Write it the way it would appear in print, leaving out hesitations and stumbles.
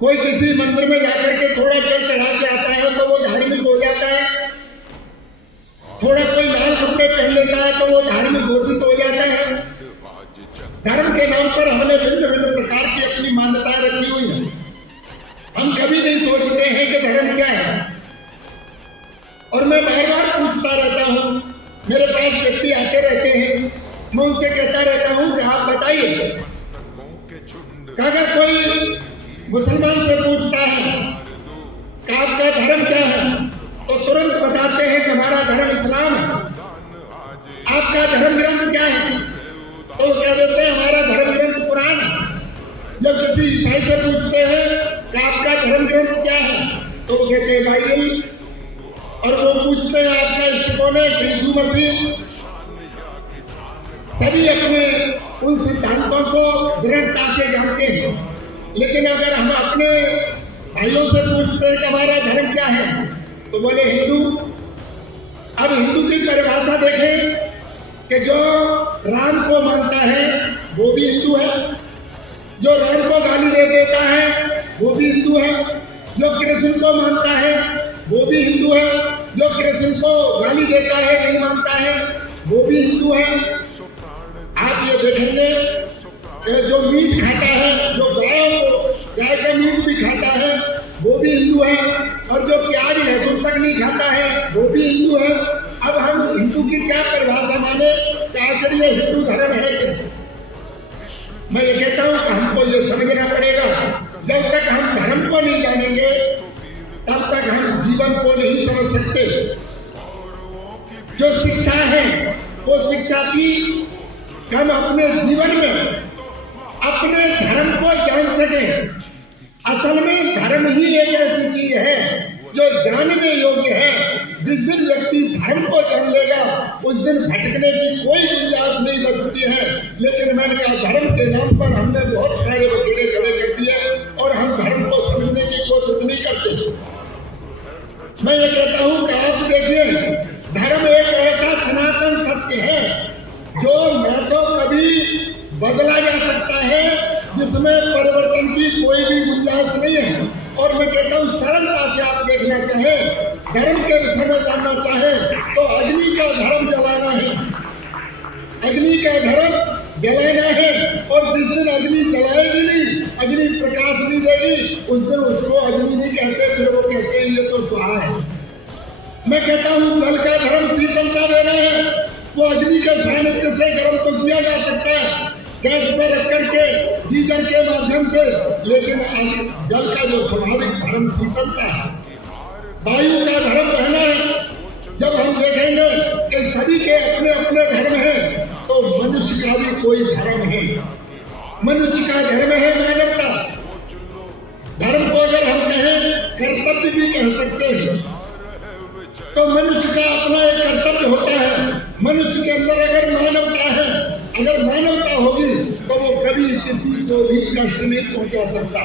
कोई किसी मंदिर में जाकर के थोड़ा जल चढ़ा के आता है तो वो धार्मिक हो जाता है, थोड़ा कोई लाल कपड़े पहन लेता है तो वो धार्मिक घोषित हो जाता है। धर्म के नाम पर हमने भिन्न भिन्न प्रकार की अपनी मान्यताएं रखी हुई हैं। हम कभी नहीं सोचते हैं कि धर्म क्या है। और मैं बार बार पूछता रहता हूँ, मेरे पास व्यक्ति आते रहते हैं, मैं उनसे कहता रहता हूँ कि आप बताइए। अगर कोई मुसलमान से पूछता है कि आपका धर्म क्या है तो तुरंत बताते हैं कि हमारा धर्म इस्लाम है। आपका धर्म ग्रंथ क्या है तो वो कह देते हैं हमारा धर्म ग्रंथ कुरान है। जब किसी ईसाई से पूछते हैं कि आपका धर्म ग्रंथ क्या है तो वो कहते हैं बाइबल। और वो पूछते हैं आपका इष्ट कौन है, यीशु मसीह। सभी अपने उन सिद्धांतों को दृढ़ता से जानते हैं, लेकिन अगर हम अपने भाइयों से पूछते हैं कि हमारा धर्म क्या है तो बोले हिंदू। अब हिंदू की परिभाषा देखें कि जो राम को मानता है वो भी हिंदू है, जो राम को गाली दे देता है वो भी हिंदू है, जो कृष्ण को मानता है वो भी हिंदू है, जो कृष्ण को गाली देता है नहीं मानता है वो भी हिंदू है। आप ये देखेंगे कि जो मीट खाता है, जो गाय का मीट भी खाता है वो भी हिंदू है, और जो प्याज लहसुन तक नहीं खाता है वो भी हिंदू है। अब हम हिंदू की क्या परिभाषा माने कि आखिर ये हिंदू धर्म है कि? मैं ये कहता हूँ कि हमको ये समझना पड़ेगा। जब तक हम धर्म को नहीं जानेंगे तब तक हम जीवन को नहीं समझ सकते। जो शिक्षा है वो शिक्षा की हम अपने जीवन में अपने धर्म को जान सकें। असल में धर्म ही एक ऐसी चीज है जो जानने योग्य है। जिस दिन व्यक्ति धर्म को जान लेगा उस दिन भटकने की कोई गुंजाइश नहीं बचती है। लेकिन मैंने कहा धर्म के नाम पर हमने बहुत सारे वकीले खड़े कर दिए और हम धर्म को समझने की कोशिश नहीं करते। मैं ये कहता हूँ कि आप देखिए, धर्म एक ऐसा सनातन सत्य है जो न तो कभी बदला जा सकता है, जिसमें परिवर्तन की कोई भी गुंजाइश नहीं है। और मैं कहता हूँ सरलता से आप देखना चाहें, धर्म के विषय में जानना चाहें तो अग्नि का धर्म जलाना है, अग्नि का धर्म जलाना है। और जिस दिन अग्नि जलाएगी नहीं, अग्नि प्रकाश नहीं देगी, उस दिन उसको अग्नि नहीं कहते, फिर वो कहते हैं ये तो स्वाहा है। मैं कहता हूँ जल का धर्म शीतलता देना है। वो अग्नि के सानिध्य से गर्म तो किया जा सकता है गैस पर रख करके, गीजर के माध्यम से, लेकिन जल का जो स्वाभाविक धर्म शीतलता है। वायु का धर्म बहना है। जब हम देखेंगे कि सभी के अपने अपने धर्म हैं तो मनुष्य का भी कोई धर्म है। मनुष्य का धर्म है मानवता। धर्म को अगर हम कहें कर्तव्य भी कह सकते हैं, तो मनुष्य का अपना एक कर्तव्य होता है। मनुष्य के अंदर अगर मानवता है, अगर मानवता होगी तो वो कभी किसी को भी कष्ट नहीं पहुंचा सकता।